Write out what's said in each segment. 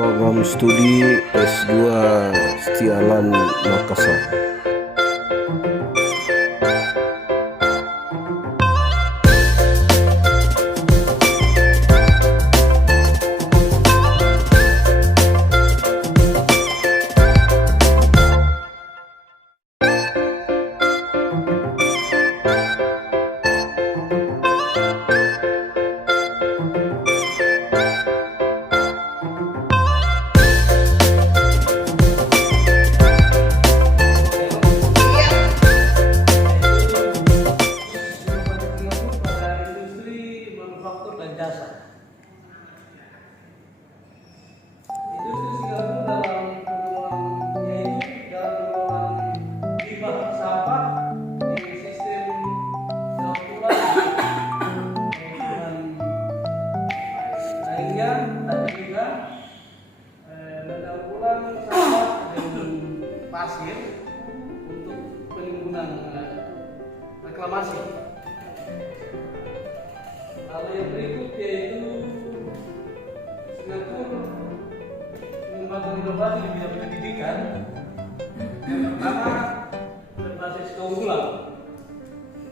Program Studi S2 Setialan Makassar. Pasir untuk penimbunan reklamasi. Lalu yang berikut yaitu Singapura mengembangkan inovasi di bidang pendidikan. Yang pertama berbasis keunggulan.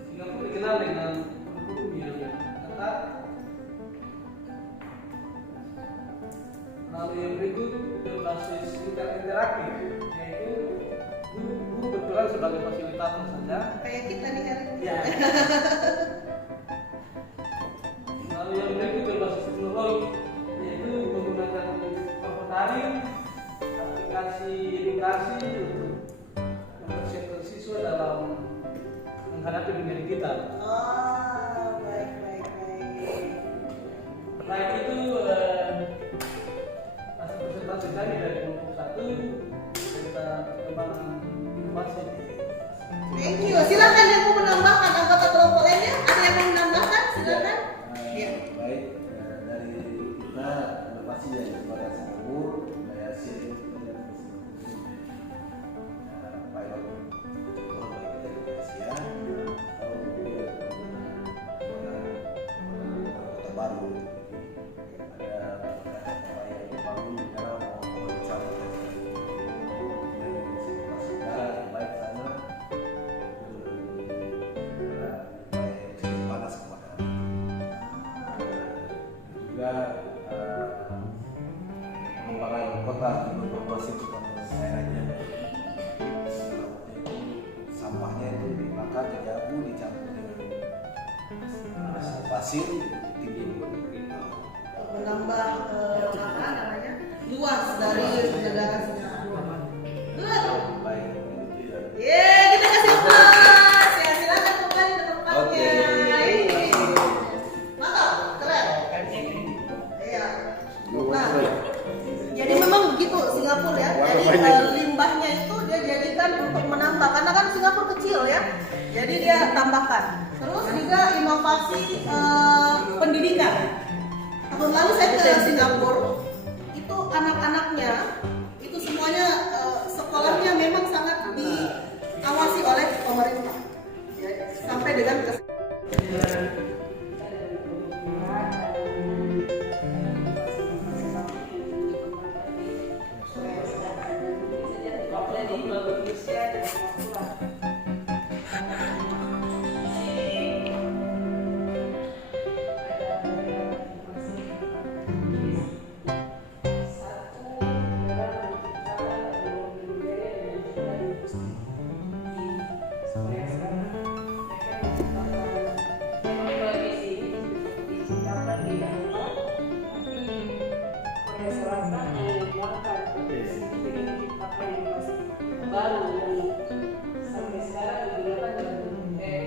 Singapura dikenal dengan kurikulum yang ketat. Lalu yang berikut berbasis interaktif, yaitu guru berperan sebagai fasilitator saja. Kayak kita nih kan. Ya. Lalu yang berikut berbasis teknologi, yaitu menggunakan komputerin, aplikasi edukasi untuk mempersiapkan siswa dalam menghadapi dunia digital. Oh, baik. Baik itu hasil presentasi kami dari kelompok 1 tentang perkembangan inovasi. Thank you. Silakan yang mau menambahkan anggota kelompok lainnya. Ada yang mau menambahkan? Silakan. Iya. Baik, dari kita inovasi dari kepada Singapura, dari hasil pilot orang baik kita di Indonesia, lalu kemudian kota baru ada beberapa yang dibangun di dalam maupun cabang yang situasi negara yang baik sana baik panas kebakaran juga pengembangan kota berproporsi kepada daerahnya. Sampahnya itu dibakar, dijabu, dicampur dengan pasir tinggi. Menambah apa namanya? Luas dari negara Singapura. Good. Baik, itu ya. Yeay, kita kasih applause. Ya, silakan kembali ke tempatnya. Oke. Mantap, keren. Iya. Nah, jadi memang begitu Singapura ya. Jadi limbahnya itu dia jadikan untuk menambah, karena kan Singapura kecil ya. Jadi dia tambahkan. Terus juga inovasi pendidikan. Tahun lalu saya ke Singapura, itu anak-anaknya itu semuanya sekolahnya memang sangat diawasi oleh pemerintah, ya, sampai dengan baru yang sampai sekarang digunakan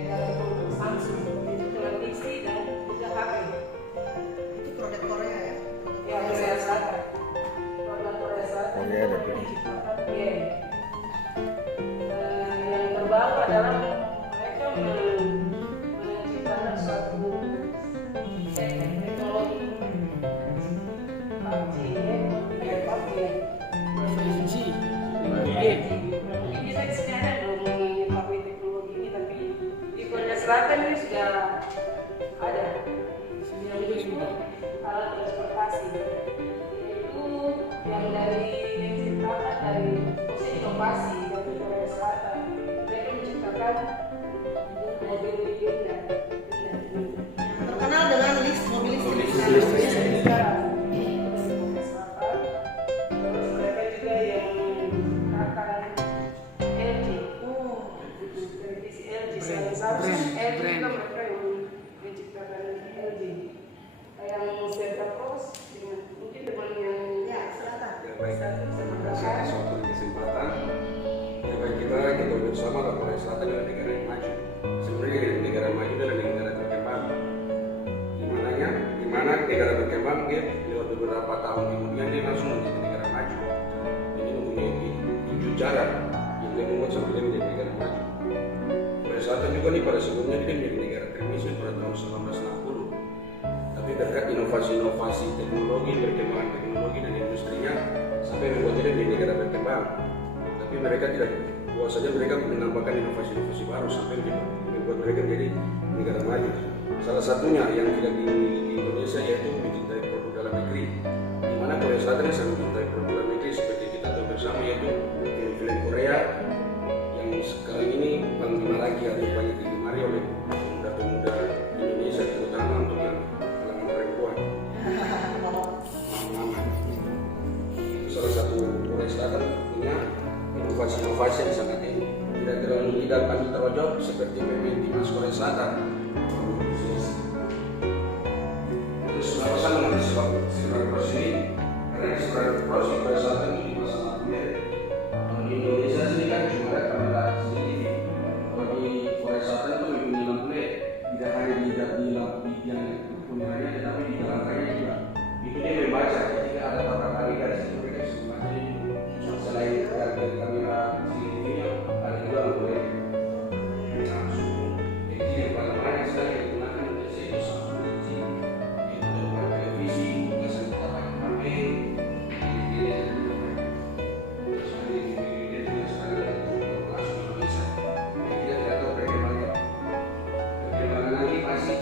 dalam produk Samsung, itu televisi dan juga HP. itu produk Korea ya. Ya, Korea Selatan. Produk Korea Selatan. Oh, iya, ada. Diciptakan yang terbaru adalah mereka menciptakan suatu teknologi PUBG, PUBG. Ini bisa baik. Terima kasih atas waktu dan kesempatan. Ya baik, kita bersama lah Korea Selatan adalah negara yang maju. Sebenarnya negara maju adalah negara berkembang. Di mana negara berkembang dia lewat beberapa tahun kemudian dia langsung menjadi negara maju. Ini mempunyai 7 cara yang dia membuat sampai dia menjadi negara maju. Korea Selatan juga nih pada sebelumnya dia menjadi negara termiskin pada tahun 1960. Tapi berkat inovasi-inovasi teknologi, perkembangan teknologi dan industrinya sampai membuat dia menjadi negara berkembang. Tapi mereka tidak puas saja, mereka menambahkan inovasi-inovasi baru sampai membuat mereka menjadi negara maju. Salah satunya yang tidak di Indonesia yaitu mencintai produk dalam negeri. Di mana Korea Selatan sangat mencintai produk dalam negeri seperti kita tahu bersama, yaitu film-film Korea yang sekarang ini paling lagi ada banyak digemari oleh pemuda-pemuda Indonesia, terutama untuk yang kalangan perempuan. Mama. Itu salah satu Korea Selatan punya inovasi-inovasi yang sangat tidak terlalu terojok seperti pemain timnas Korea Selatan. Terus kenapa saya mengambil Silver Cross ini? Karena Silver Cross di Korea Selatan itu dipasang lampu. Kalau di Indonesia sini kan cuma ada kamera CCTV. Kalau di Korea Selatan itu mempunyai lampu LED. Tidak hanya di lampu yang penggunaannya, tetapi di rangkanya juga. Itu dia membaca ketika ada tabrak lari dari situ mereka semuanya itu. Selain dari kamera CCTV-nya ada juga lampu LED. Jadi yang paling banyak sekali yang digunakan untuk itu sama televisi, itu untuk televisi, biasanya kita pakai HP, ini dan juga terus nanti di juga sekarang ada masuk Indonesia. Jadi kita tidak tahu perkembangan nanti pasti.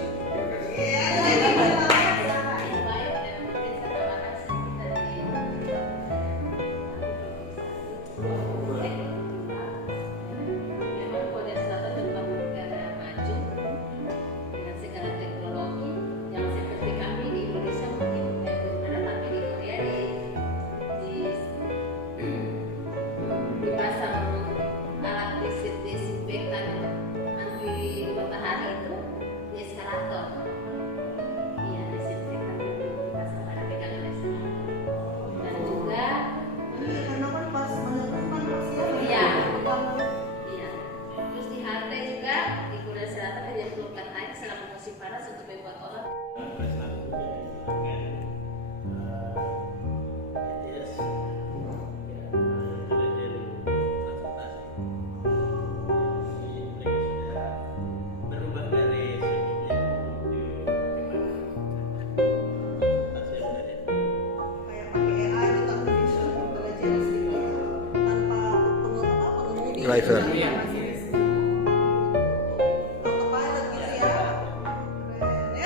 Driver. Ya,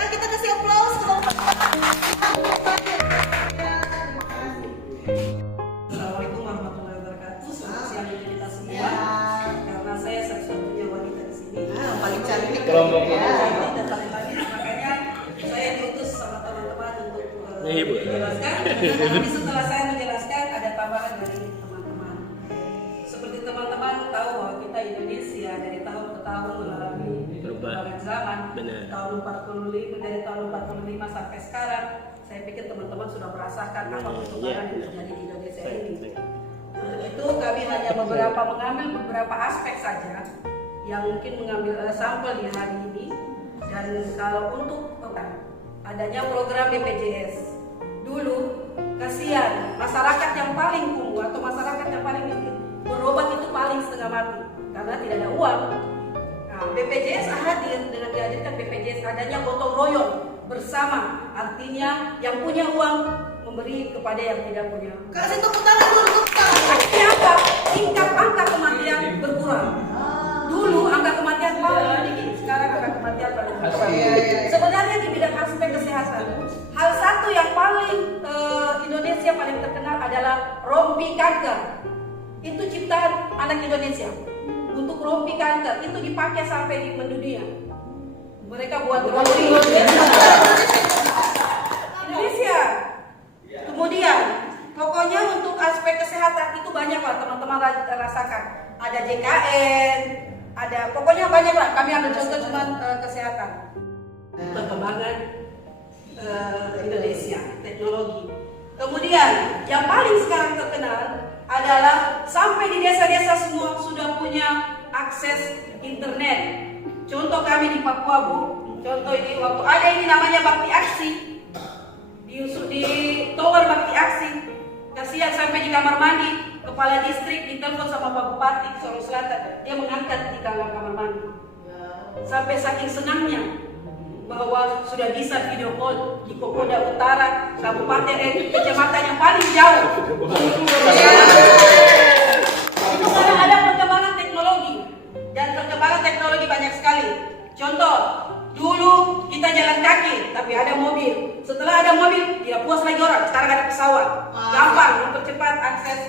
kita kasih aplaus kalau Assalamualaikum warahmatullahi wabarakatuh. Selamat siang untuk kita semua. Karena saya satu-satunya wanita di sini. paling cantik Cantik dan paling manis. Makanya saya diutus sama teman-teman untuk menjelaskan. Tapi setelah saya menjelaskan ada tambahan dari teman-teman. Seperti teman-teman tahu bahwa kita Indonesia dari tahun ke tahun mengalami perubahan zaman. Tahun 45 dari tahun 45 sampai sekarang, saya pikir teman-teman sudah merasakan apa perkembangan yang terjadi di Indonesia ini. Untuk itu kami hanya mengambil beberapa aspek saja yang mungkin mengambil sampel di hari ini. Dan kalau untuk adanya program BPJS, dulu kasihan masyarakat yang paling kumuh atau masyarakat yang paling miskin berobat itu paling setengah mati karena tidak ada uang. Nah, BPJS hadir dengan dihadirkan BPJS adanya gotong royong bersama, artinya yang punya uang memberi kepada yang tidak punya. Kasih tepuk tangan dulu, tepuk tangan. Artinya apa? Tingkat angka kematian berkurang. Dulu angka kematian paling tinggi, sekarang angka kematian paling berkurang. Sebenarnya di bidang aspek kesehatan, hal satu yang paling Indonesia paling terkenal adalah rompi kanker. Itu ciptaan anak Indonesia. Untuk rompi kanker itu dipakai sampai di mendunia. Mereka buat rompi Indonesia. Kemudian pokoknya untuk aspek kesehatan itu banyak lah teman-teman rasakan. Ada JKN, ada pokoknya banyak lah. Kami ambil contoh cuma kesehatan. Perkembangan Indonesia, teknologi. Kemudian yang paling sekarang terkenal adalah sampai di desa-desa semua sudah punya akses internet. Contoh kami di Papua, Bu. Contoh ini waktu ada ini namanya Bakti Aksi di Tower Bakti Aksi. Kasihan sampai di kamar mandi, kepala distrik ditelepon sama Pak Bupati Sulawesi Selatan, dia mengangkat di dalam kamar mandi. Sampai saking senangnya bahwa sudah bisa video call di Kokoda Utara, kabupaten kecamatan yang paling jauh. Itu karena ada perkembangan teknologi, dan perkembangan teknologi banyak sekali. Contoh, dulu kita jalan kaki, tapi ada mobil. Setelah ada mobil, tidak puas lagi orang. Sekarang ada pesawat, gampang mempercepat akses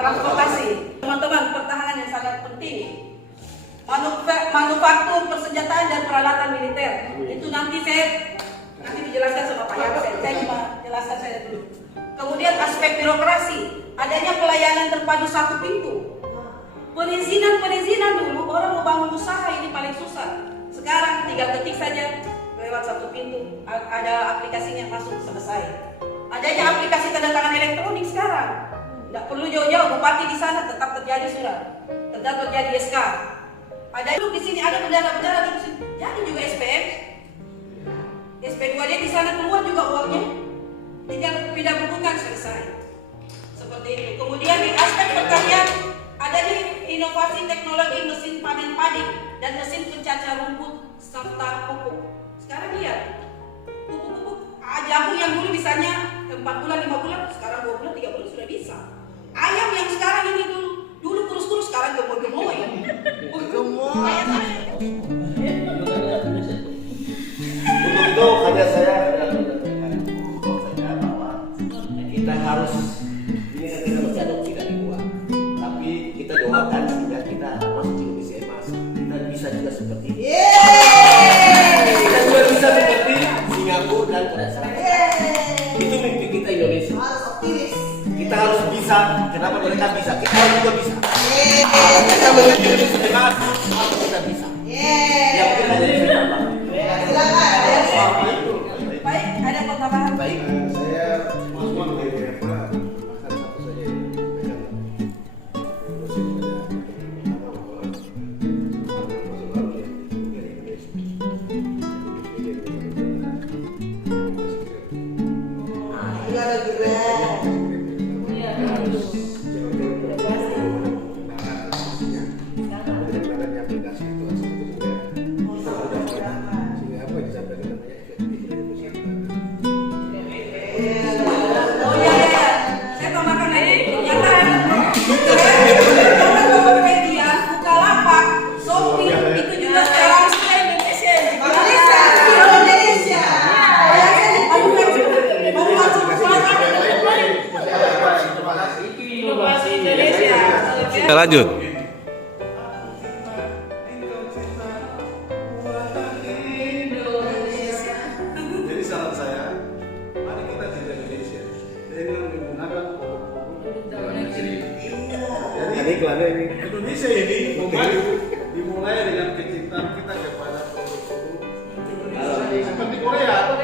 transportasi. Teman-teman, pertahanan yang sangat penting. Manufaktur persenjataan dan peralatan militer itu nanti dijelaskan sama Pak Yansen. Saya cuma jelaskan saya dulu. Kemudian aspek birokrasi, adanya pelayanan terpadu satu pintu. Perizinan dulu orang mau bangun usaha ini paling susah. Sekarang tinggal ketik saja lewat satu pintu, ada aplikasinya masuk selesai. Adanya aplikasi tanda tangan elektronik sekarang, tidak perlu jauh-jauh, bupati di sana tetap terjadi surat, tetap terjadi SK. Ada di sini ada bendera-bendera di sini, jadi juga SPM, SP2D di sana keluar juga uangnya, tinggal pindah bukukan selesai. Seperti itu. Kemudian di aspek pertanian adanya inovasi teknologi mesin panen padi dan mesin pencacar rumput serta pupuk. Sekarang lihat, pupuk jagung yang dulu bisanya 4 bulan, 5 bulan, sekarang 2 bulan, 3 bulan sudah bisa. Ayam yang sekarang ini dulu kurus-kurus, sekarang gemoy-gemoy. Untuk itu ada saya bahwa kita harus ini kan kita masih adopsi dari luar, tapi kita doakan sehingga kita masuk Indonesia Mas, kita bisa juga seperti kita juga bisa seperti Singapura dan Korea Selatan. Itu mimpi kita Indonesia. Harus optimis. Kita harus bisa. Kenapa mereka bisa? Kita harus juga bisa. Kita memiliki lebih semangat, kita bisa. Yang penting ada di sana. Baik, ada pertambahan. Baik. Saya masuk dari apa? Makan satu saja. Kita lanjut. Jadi saran saya, mari kita cinta Indonesia dengan menggunakan produk-produk negeri. Jadi Indonesia ini mau maju dimulai dengan kecintaan kita kepada produk-produk Indonesia. Seperti Korea,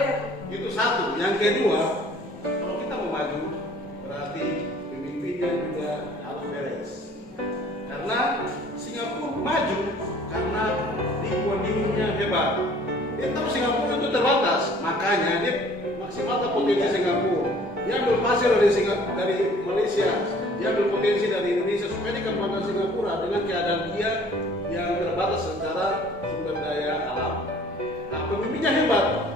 itu satu. Yang kedua, kalau kita mau maju, berarti pemimpinnya juga harus beres. Karena Singapura maju karena lingkungannya hebat. Dia tahu Singapura itu terbatas, makanya dia maksimalkan potensi Singapura. Dia ambil pasir dari Malaysia, dia ambil potensi dari Indonesia supaya dikembangkan Singapura dengan keadaan dia yang terbatas secara sumber daya alam. Nah, pemimpinnya hebat.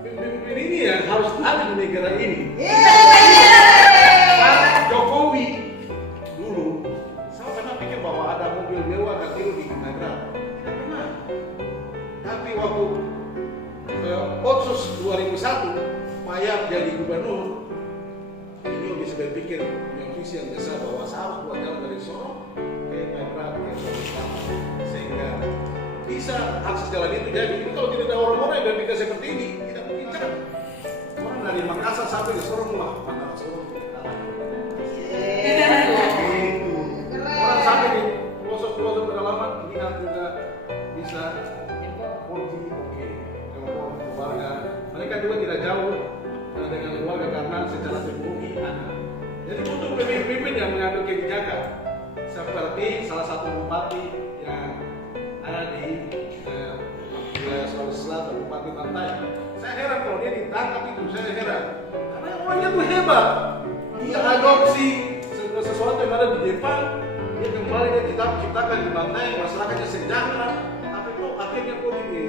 Pemimpin ini yang harus ada di negara ini. Pak Jokowi dulu, saya pernah pikir bahwa ada mobil mewah dan tiru di negara. Tidak pernah. Tapi waktu Otsus 2001, Pak Yap jadi gubernur, ini bisa berpikir punya visi yang besar bahwa saya harus buat jalan dari Sorong ke Pemprov ke Sorong, sehingga bisa akses jalan itu jadi. Ini kalau tidak ada orang-orang yang berpikir seperti ini, tidak mungkin kan. Orang dari Makassar sampai ke Sorong lah, mana Sorong. Orang sampai di pelosok-pelosok pedalaman, lihat juga bisa pergi, oke. Keluarga, mereka juga tidak jauh dengan keluarga karena pemimpin yang mengambil kebijakan seperti salah satu bupati yang ada di wilayah Sulawesi Selatan, Bupati Pantai. Saya heran kalau dia ditangkap itu, saya heran karena orangnya tuh hebat. Dia adopsi sesuatu yang ada di Jepang, dia kembali dia ciptakan di Pantai, masyarakatnya sejahtera, tapi kok akhirnya kok ini.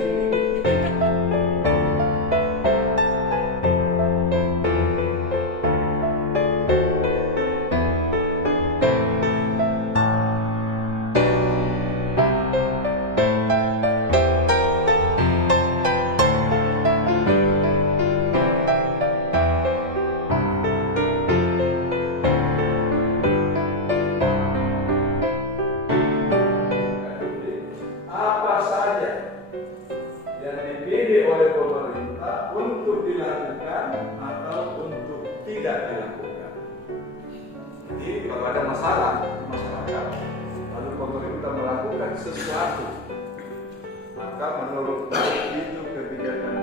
Apa saja yang dipilih oleh pemerintah untuk dilakukan atau untuk tidak dilakukan. Jadi kalau ada masalah di masyarakat, lalu pemerintah melakukan sesuatu, maka menurut saya itu kebijakan.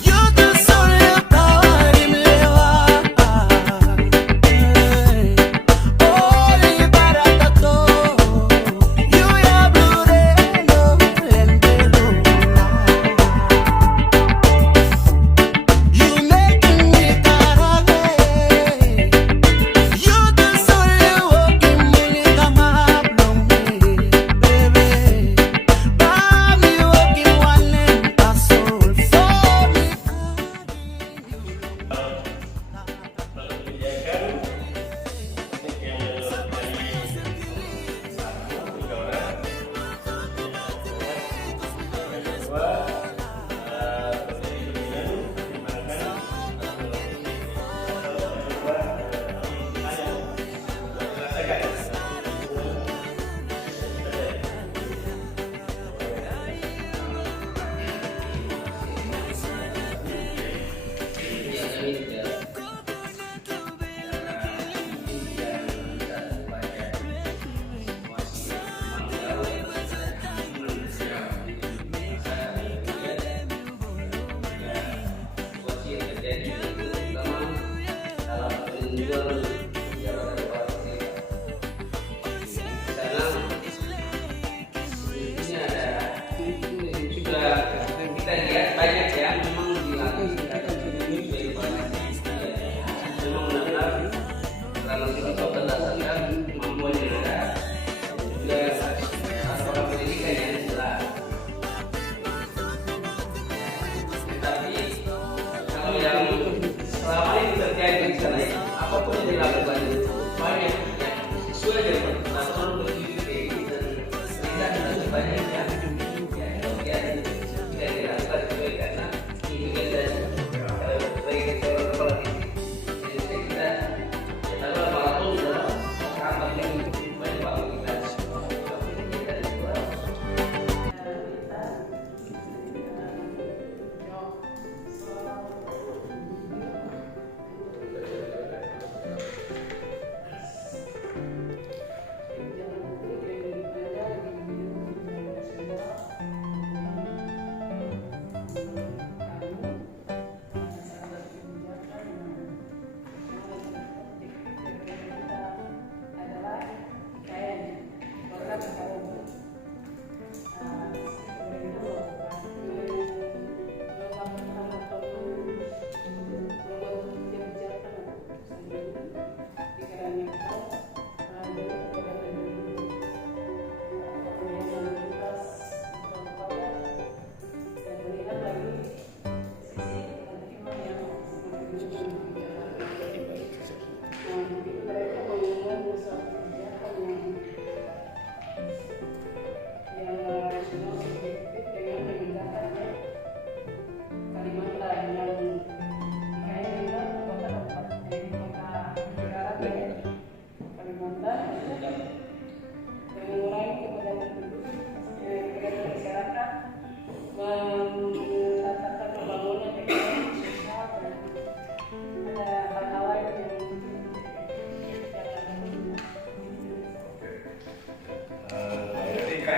Yo te soy el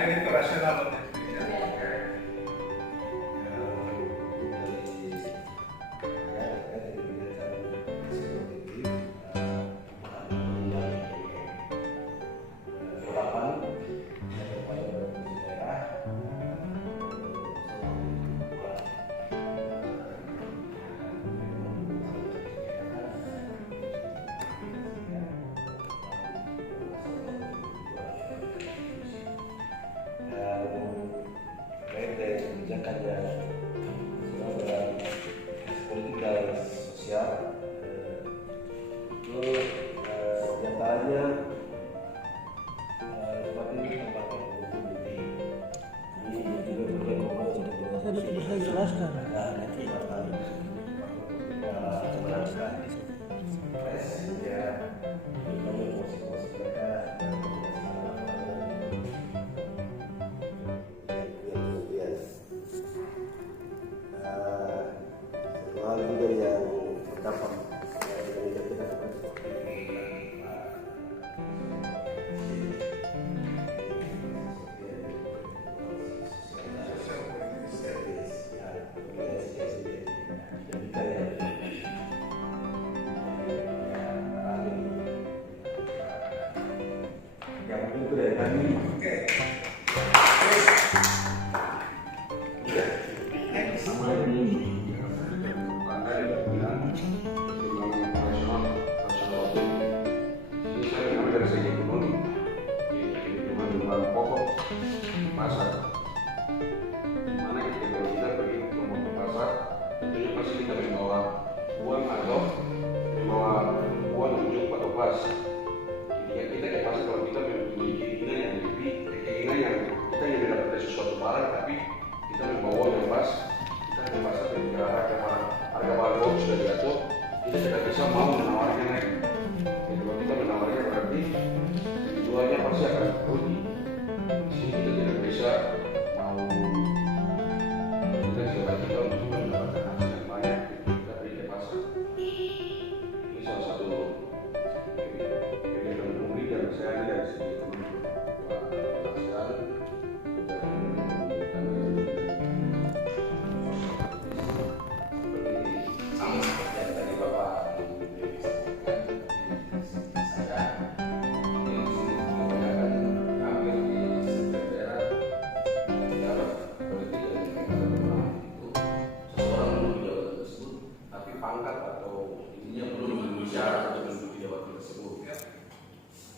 itu rasional ya.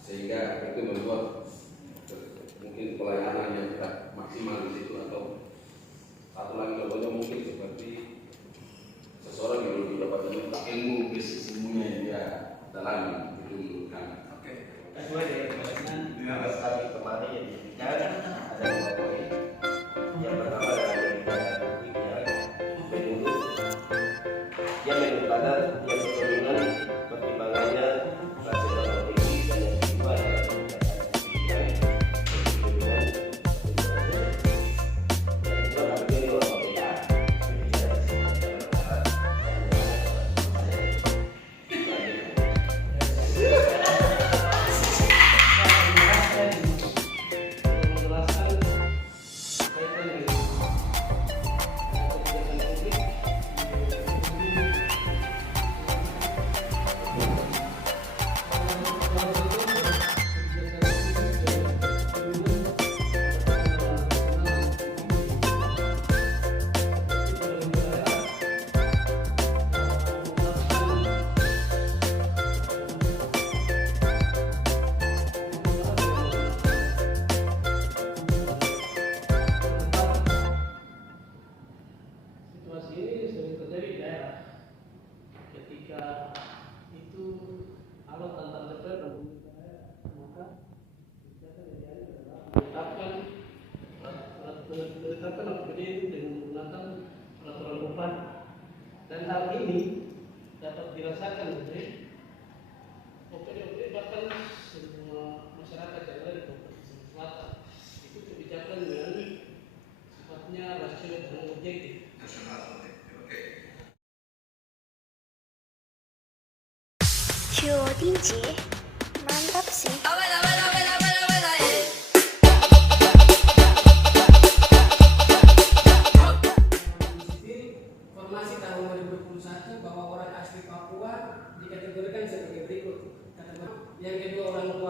Sehingga itu membuat mungkin pelayanan yang tidak maksimal di situ, atau satu lagi contohnya mungkin seperti seseorang yang belum dapat ilmu bisnis ilmunya yang dia dalami, itu menurut kami. Sesuai dengan pesanan kami kemarin yang dibicarakan ada dua poin. Yang pertama adalah yang menurut yang merupakan yang berhubungan pertimbangannya rasional tinggi, dan yang kedua adalah menetapkan APBD itu dengan menggunakan peraturan bupati, dan hal ini dapat dirasakan dari OPD bahkan semua masyarakat yang ada di Provinsi Selatan. Itu kebijakan yang sifatnya rasional dan objektif. Cio Dinci, mantap sih.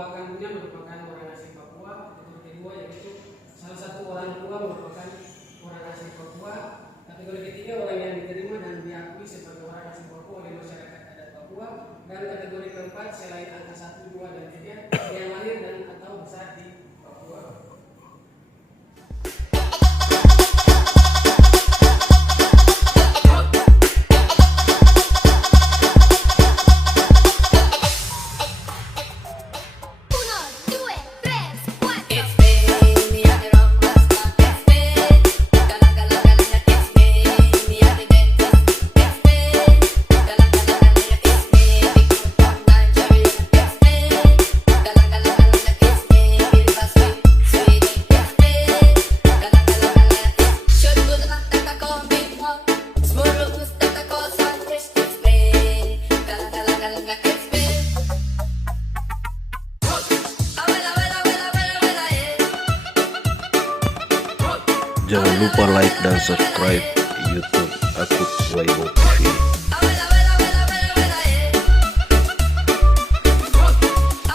bapak kandungnya merupakan orang asli Papua, kategori kedua yaitu salah satu orang tua merupakan orang asli Papua, kategori ketiga orang yang diterima dan diakui sebagai orang asli Papua oleh masyarakat adat Papua, dan kategori keempat selain angka 1, 2, dan 3 yang lahir dan atau besar di Papua. Jangan lupa like dan subscribe YouTube Akut Weibo TV.